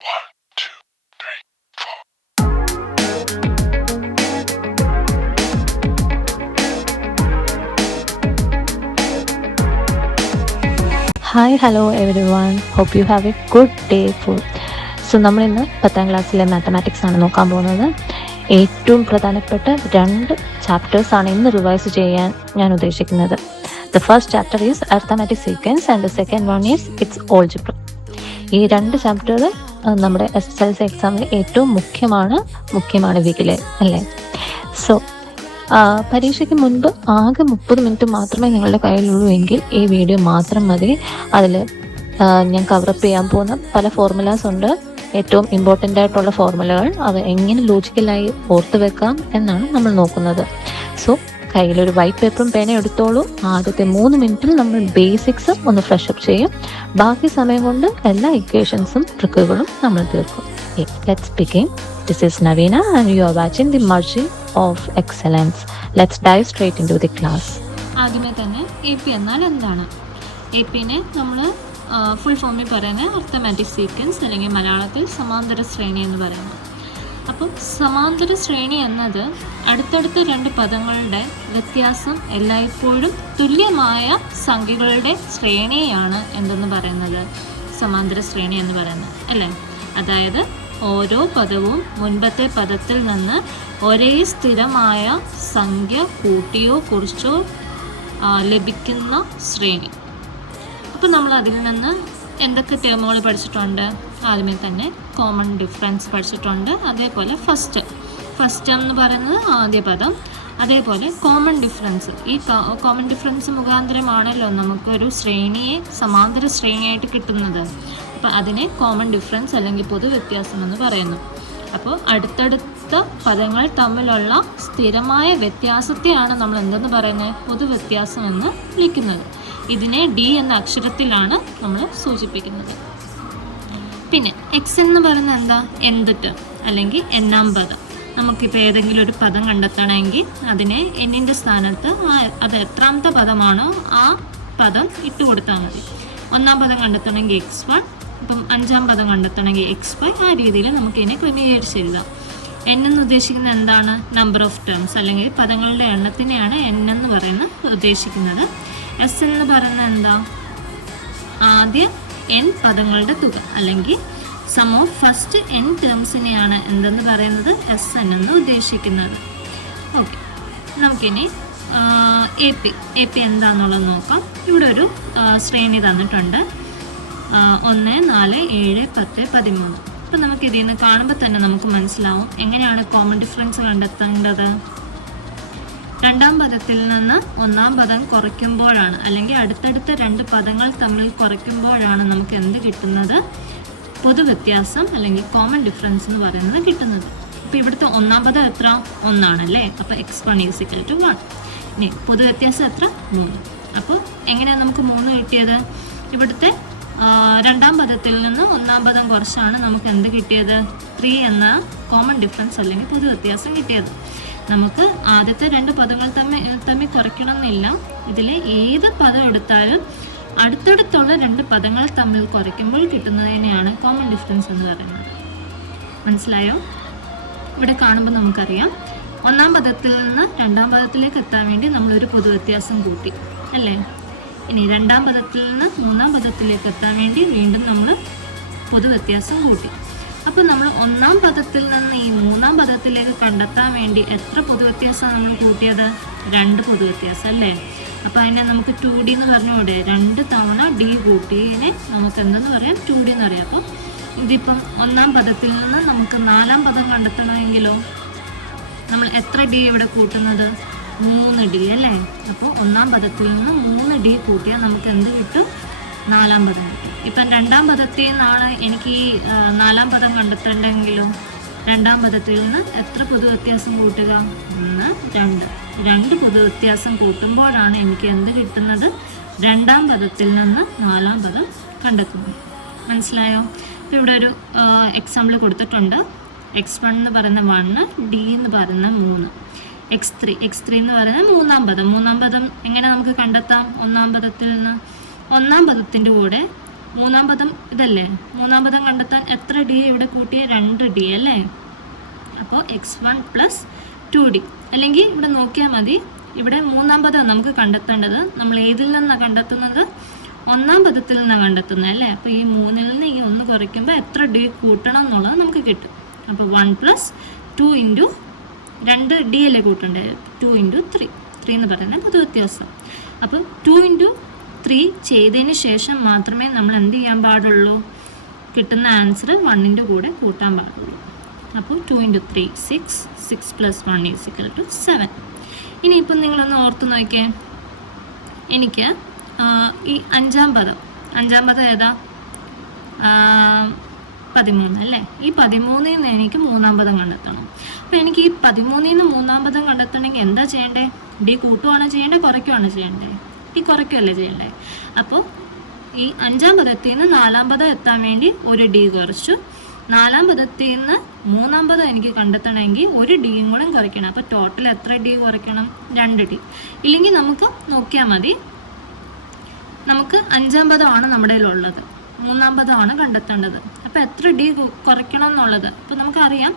Hi hello everyone, hope you have a good day full. So നമ്മളിന്ന് 10ാം ക്ലാസ്സിലെ mathematics ആണ് നോക്കാൻ പോകുന്നത്. ഏറ്റവും പ്രധാനപ്പെട്ട 2 ചാപ്റ്റേഴ്സാണ് ഇന്ന് റിവൈസ് ചെയ്യാൻ ഞാൻ ഉദ്ദേശിക്കുന്നത്. The first chapter is arithmetic sequence and the second one is it's algebra. ഈ 2 ചാപ്റ്റർ നമ്മുടെ SSLC എക്സാമിൽ ഏറ്റവും മുഖ്യമാണ് വീക്കിലെ, അല്ലേ? സോ പരീക്ഷയ്ക്ക് മുൻപ് ആകെ 30 മിനിറ്റ് മാത്രമേ നിങ്ങളുടെ കയ്യിലുള്ളൂ എങ്കിൽ ഈ വീഡിയോ മാത്രം മതി. അതിൽ ഞാൻ കവറപ്പ് ചെയ്യാൻ പോകുന്ന പല ഫോർമുലാസ് ഉണ്ട്. ഏറ്റവും ഇമ്പോർട്ടൻ്റ് ആയിട്ടുള്ള ഫോർമുലകൾ അവ എങ്ങനെ ലോജിക്കലായി ഓർത്ത് വെക്കാം എന്നാണ് നമ്മൾ നോക്കുന്നത്. സോ കയ്യിലൊരു വൈറ്റ് പേപ്പറും പേനയും എടുത്തോളൂ. ആദ്യത്തെ 3 മിനിറ്റിൽ നമ്മൾ ബേസിക്സ് ഒന്ന് ഫ്രഷപ്പ് ചെയ്യും. ബാക്കി സമയം കൊണ്ട് എല്ലാ ഇക്വേഷൻസും ട്രിക്കുകളും നമ്മൾ തീർക്കും. Let's begin. This is Navina and you are watching the Merging of Excellence. Let's dive straight into the class. ആദ്യമേ തന്നെ AP എന്നാൽ എന്താണ്? APനെ നമ്മൾ ഫുൾ ഫോമിൽ പറയുന്നത് അരിത്മെറ്റിക് സീക്വൻസ്, അല്ലെങ്കിൽ മലയാളത്തിൽ സമാന്തര ശ്രേണി എന്ന് പറയുന്നത്. അപ്പം സമാന്തര ശ്രേണി എന്നത് അടുത്തടുത്ത 2 പദങ്ങളുടെ വ്യത്യാസം എല്ലായ്പ്പോഴും തുല്യമായ സംഖ്യകളുടെ ശ്രേണിയാണ് എന്തെന്ന് പറയുന്നത് സമാന്തര ശ്രേണി എന്ന് പറയുന്നത്, അല്ലേ? അതായത് ഓരോ പദവും മുൻപത്തെ പദത്തിൽ നിന്ന് ഒരേ സ്ഥിരമായ സംഖ്യ കൂട്ടിയോ കുറിച്ചോ ലഭിക്കുന്ന ശ്രേണി. അപ്പോൾ നമ്മൾ അതിൽ നിന്ന് എന്തൊക്കെ ടേമുകൾ പഠിച്ചിട്ടുണ്ട്? ആദ്യമേ തന്നെ കോമൺ ഡിഫറൻസ് പഠിച്ചിട്ടുണ്ട്. അതേപോലെ ഫസ്റ്റ് എന്ന് പറയുന്നത് ആദ്യ പദം. അതേപോലെ കോമൺ ഡിഫറൻസ്. ഈ കോമൺ ഡിഫറൻസ് മുഖാന്തരമാണല്ലോ നമുക്കൊരു ശ്രേണിയെ സമാന്തര ശ്രേണിയായിട്ട് കിട്ടുന്നത്. അപ്പോൾ അതിനെ കോമൺ ഡിഫറൻസ് അല്ലെങ്കിൽ പൊതുവ്യത്യാസം എന്ന് പറയുന്നു. അപ്പോൾ അടുത്തടുത്ത പദങ്ങൾ തമ്മിലുള്ള സ്ഥിരമായ വ്യത്യാസത്തെയാണ് നമ്മൾ എന്തെന്ന് പറയുന്നത്? പൊതുവ്യത്യാസം എന്ന് വിളിക്കുന്നത്. ഇതിനെ D എന്ന അക്ഷരത്തിലാണ് നമ്മൾ സൂചിപ്പിക്കുന്നത്. പിന്നെ എക്സ് എന്ന് പറയുന്നത് എന്താ? nth അല്ലെങ്കിൽ n-ാം പദം. നമുക്കിപ്പോൾ ഏതെങ്കിലും ഒരു പദം കണ്ടെത്തണമെങ്കിൽ അതിനെ n-ൻ്റെ സ്ഥാനത്ത് അത് എത്രാമത്തെ പദമാണോ ആ പദം ഇട്ട് കൊടുത്താൽ മതി. 1-ാം പദം കണ്ടെത്തണമെങ്കിൽ x1, ഇപ്പം 5-ാം പദം കണ്ടെത്തണമെങ്കിൽ x5. ആ രീതിയിൽ നമുക്കിതിനെ ക്രമീകരിച്ചെഴുതാം. n എന്ന് ഉദ്ദേശിക്കുന്നത് എന്താണ്? നമ്പർ ഓഫ് ടേംസ്, അല്ലെങ്കിൽ പദങ്ങളുടെ എണ്ണത്തിനെയാണ് n എന്ന് പറയുന്നത് ഉദ്ദേശിക്കുന്നത്. s എന്ന് പറയുന്നത് എന്താ? ആദ്യ n പദങ്ങളുടെ തുക, അല്ലെങ്കിൽ സം ഓഫ് ഫസ്റ്റ് n ടേംസിനെയാണ് എന്തെന്ന് പറയുന്നത്? SN എന്ന് ഉദ്ദേശിക്കുന്നത്. ഓക്കെ, നമുക്കിനി AP എന്താണെന്നുള്ളത് നോക്കാം. ഇവിടെ ഒരു ശ്രേണി തന്നിട്ടുണ്ട്. 1, 4, 7, 10, 13. അപ്പം നമുക്ക് ഇതിൽ നിന്ന് കാണുമ്പോൾ തന്നെ നമുക്ക് മനസ്സിലാവും എങ്ങനെയാണ് കോമൺ ഡിഫറൻസ് കണ്ടെത്തേണ്ടത്. 2-ാം പദത്തിൽ നിന്ന് 1-ാം പദം കുറയ്ക്കുമ്പോഴാണ്, അല്ലെങ്കിൽ അടുത്തടുത്ത 2 പദങ്ങൾ തമ്മിൽ കുറയ്ക്കുമ്പോഴാണ് നമുക്ക് എന്ത് കിട്ടുന്നത്? പൊതുവ്യത്യാസം അല്ലെങ്കിൽ കോമൺ ഡിഫറൻസ് എന്ന് പറയുന്നത് കിട്ടുന്നത്. അപ്പോൾ ഇവിടുത്തെ 1-ാം പദം എത്ര? 1 ആണല്ലേ? അപ്പോൾ x1 = 1. ഇനി പൊതുവ്യത്യാസം എത്ര? 3. അപ്പോൾ എങ്ങനെയാണ് നമുക്ക് 3 കിട്ടിയത്? ഇവിടുത്തെ 2-ാം പദത്തിൽ നിന്ന് 1-ാം പദം കുറച്ചാണ് നമുക്ക് എന്ത് കിട്ടിയത്? 3 എന്ന കോമൺ ഡിഫറൻസ് അല്ലെങ്കിൽ പൊതുവ്യത്യാസം കിട്ടിയത്. നമുക്ക് ആദ്യത്തെ 2 പദങ്ങൾ തമ്മിൽ കുറയ്ക്കണം എന്നില്ല. ഇതിൽ ഏത് പദം എടുത്താലും അടുത്തടുത്തുള്ള 2 പദങ്ങൾ തമ്മിൽ കുറയ്ക്കുമ്പോൾ കിട്ടുന്നതിനെയാണ് കോമൺ ഡിഫറൻസ് എന്ന് പറയുന്നത്. മനസ്സിലായോ? ഇവിടെ കാണുമ്പോൾ നമുക്കറിയാം 1-ാം പദത്തിൽ നിന്ന് 2-ാം പദത്തിലേക്ക് എത്താൻ വേണ്ടി നമ്മളൊരു പൊതുവ്യത്യാസം കൂട്ടി, അല്ലേ? ഇനി 2-ാം പദത്തിൽ നിന്ന് 3-ാം പദത്തിലേക്ക് എത്താൻ വേണ്ടി വീണ്ടും നമ്മൾ പൊതുവ്യത്യാസം കൂട്ടി. അപ്പോൾ നമ്മൾ 1-ാം പദത്തിൽ നിന്ന് ഈ 3-ാം പദത്തിലേക്ക് കണ്ടെത്താൻ വേണ്ടി എത്ര പൊതുവ്യത്യാസമാണ് നമ്മൾ കൂട്ടിയത്? 2 പൊതുവ്യത്യാസം, അല്ലേ? അപ്പോൾ അതിനെ നമുക്ക് 2D എന്ന് പറഞ്ഞുകൂടെ? 2 തവണ D കൂട്ടിയതിനെ നമുക്ക് എന്തെന്ന് പറയാം? 2D എന്ന് പറയാം. അപ്പോൾ ഇതിപ്പം 1-ാം പദത്തിൽ നിന്ന് നമുക്ക് 4-ാം പദം കണ്ടെത്തണമെങ്കിലോ നമ്മൾ എത്ര D ഇവിടെ കൂട്ടുന്നത്? 3D, അല്ലേ? അപ്പോൾ 1-ാം പദത്തിൽ നിന്ന് 3D കൂട്ടിയാൽ നമുക്ക് എന്ത് കിട്ടും? 4-ാം പദം കിട്ടും. ഇപ്പം 2-ാം പദത്തിൽ നിന്നാണ് എനിക്ക് ഈ 4-ാം പദം കണ്ടെത്തേണ്ടെങ്കിലോ 2-ാം പദത്തിൽ നിന്ന് എത്ര പൊതുവ്യത്യാസം കൂട്ടുക? 1, 2 പൊതുവ്യത്യാസം കൂട്ടുമ്പോഴാണ് എനിക്ക് എന്ത് കിട്ടുന്നത്? 2-ാം പദത്തിൽ നിന്ന് 4-ാം പദം കണ്ടെത്തുന്നത്. മനസ്സിലായോ? ഇപ്പോൾ ഇവിടെ ഒരു എക്സാമ്പിൾ കൊടുത്തിട്ടുണ്ട്. x1 എന്ന് പറയുന്ന 1, D എന്ന് പറയുന്ന 3, x3 എന്ന് പറയുന്നത് 3-ാം പദം. 3-ാം പദം എങ്ങനെ നമുക്ക് കണ്ടെത്താം? 1-ാം പദത്തിൽ നിന്ന് 1-ാം പദത്തിൻ്റെ കൂടെ മൂന്നാം പദം ഇതല്ലേ, മൂന്നാം പദം കണ്ടെത്താൻ എത്ര ഡി ഇവിടെ കൂട്ടിയ 2D അല്ലേ. അപ്പോൾ x1 + 2D. അല്ലെങ്കിൽ ഇവിടെ നോക്കിയാൽ മതി, ഇവിടെ മൂന്നാം പദം നമുക്ക് കണ്ടെത്തേണ്ടത്. നമ്മൾ ഏതിൽ നിന്നാണ് കണ്ടെത്തുന്നത്? ഒന്നാം പദത്തിൽ നിന്നാണ് കണ്ടെത്തുന്നത് അല്ലേ. അപ്പോൾ ഈ 3ൽ നിന്ന് ഈ 1 കുറയ്ക്കുമ്പോൾ എത്ര ഡി കൂട്ടണം എന്നുള്ളത് നമുക്ക് കിട്ടും. അപ്പോൾ 1 + 2 ഇൻറ്റു 2D അല്ലേ കൂട്ടണ്ടേ, 2 ഇൻറ്റു 3 എന്ന് പറയുന്നത് പൊതുവ്യത്യാസം. അപ്പോൾ 2 ഇൻറ്റു 3 ചെയ്തതിന് ശേഷം മാത്രമേ നമ്മൾ എന്ത് ചെയ്യാൻ പാടുള്ളൂ, കിട്ടുന്ന ആൻസർ 1ൻ്റെ കൂടെ കൂട്ടാൻ പാടുള്ളൂ. അപ്പോൾ 2 ഇൻറ്റു 3 6, 6 + 1 = 7. ഇനിയിപ്പം നിങ്ങളൊന്ന് ഓർത്ത് നോക്കിയേ, എനിക്ക് ഈ അഞ്ചാം പദം ഏതാ, 13 അല്ലേ. ഈ 13ൽ നിന്ന് എനിക്ക് മൂന്നാം പദം കണ്ടെത്തണം. അപ്പോൾ എനിക്ക് ഈ 13ൽ നിന്ന് മൂന്നാം പദം കണ്ടെത്തണമെങ്കിൽ എന്താ ചെയ്യേണ്ടേ? ഡി കൂട്ടുവാണോ ചെയ്യേണ്ടത്, കുറയ്ക്കുവാണോ ചെയ്യേണ്ടത്? ഡി കുറയ്ക്കുകയല്ലേ ചെയ്യേണ്ടത്. അപ്പോൾ ഈ അഞ്ചാം പദത്തിൽ നിന്ന് നാലാം പദം എത്താൻ വേണ്ടി ഒരു ഡി കുറച്ചു. നാലാം പദത്തിൽ നിന്ന് മൂന്നാം പദം എനിക്ക് കണ്ടെത്തണമെങ്കിൽ ഒരു ഡിയും കൂടെ കുറയ്ക്കണം. അപ്പോൾ ടോട്ടൽ എത്ര ഡി കുറയ്ക്കണം? 2D. ഇല്ലെങ്കിൽ നമുക്ക് നോക്കിയാൽ മതി, നമുക്ക് അഞ്ചാം പദമാണ് നമ്മുടെ കയ്യിലുള്ളത്, മൂന്നാം പദമാണ് കണ്ടെത്തേണ്ടത്. അപ്പോൾ എത്ര ഡി കുറയ്ക്കണം എന്നുള്ളത് അപ്പോൾ നമുക്കറിയാം.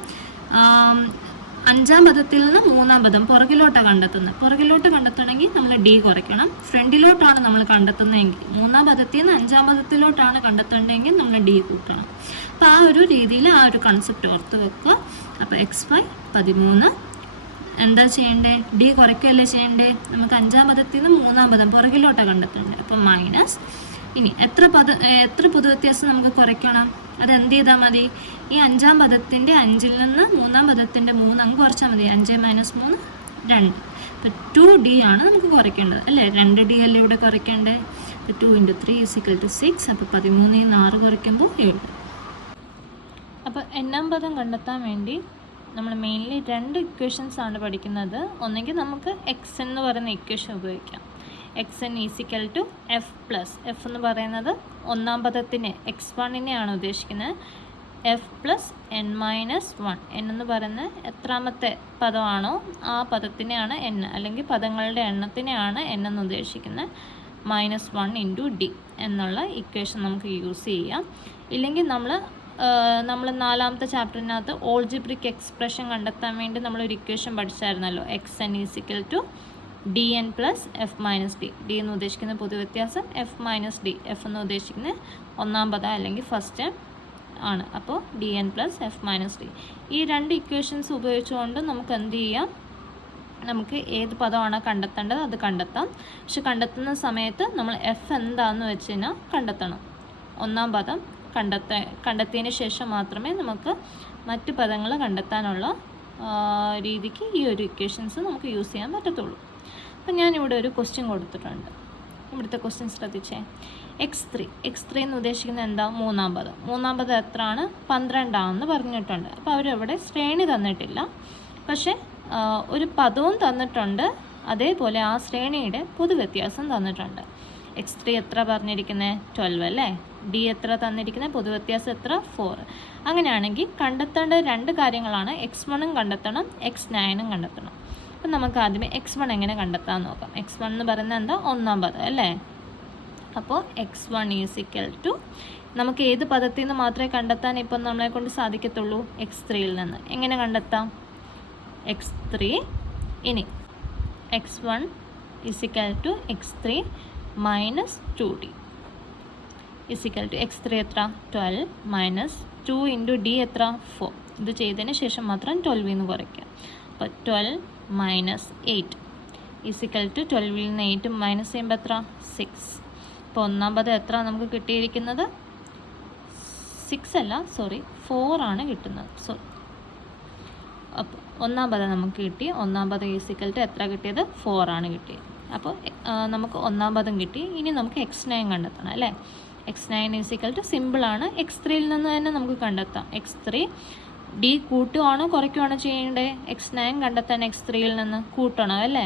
അഞ്ചാം പദത്തിൽ നിന്ന് മൂന്നാം പദം പുറകിലോട്ടാണ് കണ്ടെത്തുന്നത്. പുറകിലോട്ട് കണ്ടെത്തണമെങ്കിൽ നമ്മൾ ഡി കുറയ്ക്കണം. ഫ്രണ്ടിലോട്ടാണ് നമ്മൾ കണ്ടെത്തുന്നതെങ്കിൽ, മൂന്നാം പദത്തിൽ നിന്ന് അഞ്ചാം പദത്തിലോട്ടാണ് കണ്ടെത്തേണ്ടതെങ്കിൽ നമ്മൾ ഡി കൂട്ടണം. അപ്പോൾ ആ ഒരു രീതിയിൽ ആ ഒരു കൺസെപ്റ്റ് ഓർത്ത് വെക്കുക. അപ്പോൾ x5 13 എന്താ ചെയ്യേണ്ടത്? ഡി കുറയ്ക്കുകയല്ലേ ചെയ്യേണ്ടത്. നമുക്ക് അഞ്ചാം പദത്തിൽ നിന്ന് മൂന്നാം പദം പുറകിലോട്ടാണ് കണ്ടെത്തേണ്ടത്. അപ്പം മൈനസ്. ഇനി എത്ര പൊതുവ്യത്യാസം നമുക്ക് കുറയ്ക്കണം? അതെന്ത് ചെയ്താൽ മതി? ഈ അഞ്ചാം പദത്തിൻ്റെ 5ൽ നിന്ന് മൂന്നാം പദത്തിൻ്റെ 3 അങ്ങ് കുറച്ചാൽ മതി. 5 - 3 2. അപ്പോൾ 2D ആണ് നമുക്ക് കുറയ്ക്കേണ്ടത് അല്ലേ. 2D അല്ലേ ഇവിടെ കുറയ്ക്കേണ്ടത്. അപ്പോൾ 2 ഇൻറ്റു 3 = 6. അപ്പോൾ 13ൽ നിന്ന് 6 കുറയ്ക്കുമ്പോൾ 7. അപ്പോൾ എണ്ണാം പദം കണ്ടെത്താൻ വേണ്ടി നമ്മൾ മെയിൻലി 2 ഇക്വേഷൻസ് ആണ് പഠിക്കുന്നത്. ഒന്നെങ്കിൽ നമുക്ക് x എന്ന് പറയുന്ന ഇക്വേഷൻ ഉപയോഗിക്കാം. xn = f എന്ന് പറയുന്നത് ഒന്നാം പദത്തിനെ x1നെയാണ് ഉദ്ദേശിക്കുന്നത്. f + n - 1. n എന്ന് പറയുന്നത് എത്രാമത്തെ പദമാണോ ആ പദത്തിനെയാണ് n, അല്ലെങ്കിൽ പദങ്ങളുടെ എണ്ണത്തിനെയാണ് n എന്ന് ഉദ്ദേശിക്കുന്നത്. -1 ഇൻറ്റു d എന്നുള്ള ഇക്വേഷൻ നമുക്ക് യൂസ് ചെയ്യാം. ഇല്ലെങ്കിൽ നമ്മൾ നാലാമത്തെ ചാപ്റ്ററിനകത്ത് ഓൾജിബ്രിക് എക്സ്പ്രഷൻ കണ്ടെത്താൻ വേണ്ടി നമ്മളൊരു equation പഠിച്ചായിരുന്നല്ലോ. xn = dn + f - d. d എന്ന് ഉദ്ദേശിക്കുന്ന പൊതുവ്യത്യാസം, f - d. f എന്ന് ഉദ്ദേശിക്കുന്നത് ഒന്നാം പദം അല്ലെങ്കിൽ ഫസ്റ്റ് ആണ്. അപ്പോൾ dn + f - d. ഈ 2 ഇക്വേഷൻസ് ഉപയോഗിച്ചുകൊണ്ട് നമുക്ക് എന്ത് ചെയ്യാം, നമുക്ക് ഏത് പദമാണോ കണ്ടെത്തേണ്ടത് അത് കണ്ടെത്താം. പക്ഷെ കണ്ടെത്തുന്ന സമയത്ത് നമ്മൾ f എന്താണെന്ന് വെച്ച് കഴിഞ്ഞാൽ കണ്ടെത്തണം. ഒന്നാം പദം കണ്ടെത്തിയതിന് ശേഷം മാത്രമേ നമുക്ക് മറ്റ് പദങ്ങൾ കണ്ടെത്താനുള്ള രീതിക്ക് ഈ ഒരു ഇക്വേഷൻസ് നമുക്ക് യൂസ് ചെയ്യാൻ പറ്റത്തുള്ളൂ. അപ്പം ഞാനിവിടെ ഒരു ക്വസ്റ്റ്യൻ കൊടുത്തിട്ടുണ്ട്. ഇവിടുത്തെ ക്വസ്റ്റ്യൻ ശ്രദ്ധിച്ചേ. x3 എന്ന് ഉദ്ദേശിക്കുന്നത് എന്താ? മൂന്നാം പദം എത്രയാണ്? 12 ആണെന്ന് പറഞ്ഞിട്ടുണ്ട്. അപ്പോൾ അവരവിടെ ശ്രേണി തന്നിട്ടില്ല, പക്ഷേ ഒരു പദവും തന്നിട്ടുണ്ട്. അതേപോലെ ആ ശ്രേണിയുടെ പൊതുവ്യത്യാസം തന്നിട്ടുണ്ട്. x3 എത്ര പറഞ്ഞിരിക്കുന്നത്? 12 അല്ലേ. d എത്ര തന്നിരിക്കുന്നത്? പൊതുവ്യത്യാസം എത്ര? 4. അങ്ങനെയാണെങ്കിൽ കണ്ടെത്തേണ്ട 2 കാര്യങ്ങളാണ്. x1ഉം കണ്ടെത്തണം, x9ഉം കണ്ടെത്തണം. അപ്പം നമുക്ക് ആദ്യമേ x1 എങ്ങനെ കണ്ടെത്താൻ നോക്കാം. x1 എന്ന് പറയുന്നത് എന്താ? ഒന്നാം പദം അല്ലേ. അപ്പോൾ x1 = നമുക്ക് ഏത് പദത്തിൽ നിന്ന് മാത്രമേ കണ്ടെത്താൻ ഇപ്പം നമ്മളെ കൊണ്ട് സാധിക്കത്തുള്ളൂ? x3യിൽ നിന്ന്. എങ്ങനെ കണ്ടെത്താം? x3 ഇനി x1 = x3 - 2d x3 എത്ര? 12 - 2 ഇൻറ്റു d എത്ര? 4. ഇത് ചെയ്തതിന് ശേഷം മാത്രം 12ൽ നിന്ന് കുറയ്ക്കുക. അപ്പോൾ 12 - 8 = 12ൽ നിന്ന് 8 മൈനസ് ചെയ്യുമ്പോൾ എത്ര? 6. അപ്പോൾ ഒന്നാം പദം എത്ര നമുക്ക് കിട്ടിയിരിക്കുന്നത്? 6 അല്ല, 4 ആണ് കിട്ടുന്നത്. അപ്പോൾ ഒന്നാം പദം നമുക്ക് കിട്ടി. ഒന്നാം പദം = എത്ര കിട്ടിയത്? 4 ആണ് കിട്ടിയത്. അപ്പോൾ നമുക്ക് ഒന്നാം പദം കിട്ടി. ഇനി നമുക്ക് x9 കണ്ടെത്തണം അല്ലേ. x9 സിമ്പിളാണ്. x3യിൽ നിന്ന് തന്നെ നമുക്ക് കണ്ടെത്താം. x3 d കൂട്ടുവാണോ കുറയ്ക്കുവാണോ ചെയ്യേണ്ടത്? x9 കണ്ടെത്താൻ x3യിൽ നിന്ന് കൂട്ടണം അല്ലേ.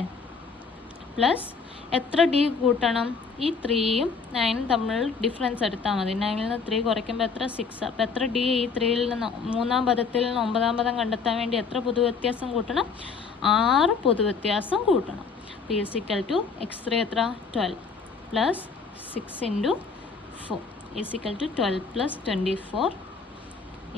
പ്ലസ് എത്ര d കൂട്ടണം? ഈ 3യും 9ഉം തമ്മിൽ ഡിഫറൻസ് എടുത്താൽ മതി. 9ൽ നിന്ന് 3 കുറയ്ക്കുമ്പോൾ എത്ര? 6. അപ്പോൾ എത്ര d ഈ 3യിൽ നിന്ന് മൂന്നാം പദത്തിൽ നിന്ന് ഒമ്പതാം പദം കണ്ടെത്താൻ വേണ്ടി എത്ര പൊതുവ്യത്യാസം കൂട്ടണം? 6 പൊതുവ്യത്യാസം കൂട്ടണം. p = x3 എത്ര? 12 + 6 × 4 is equal to 12 plus 24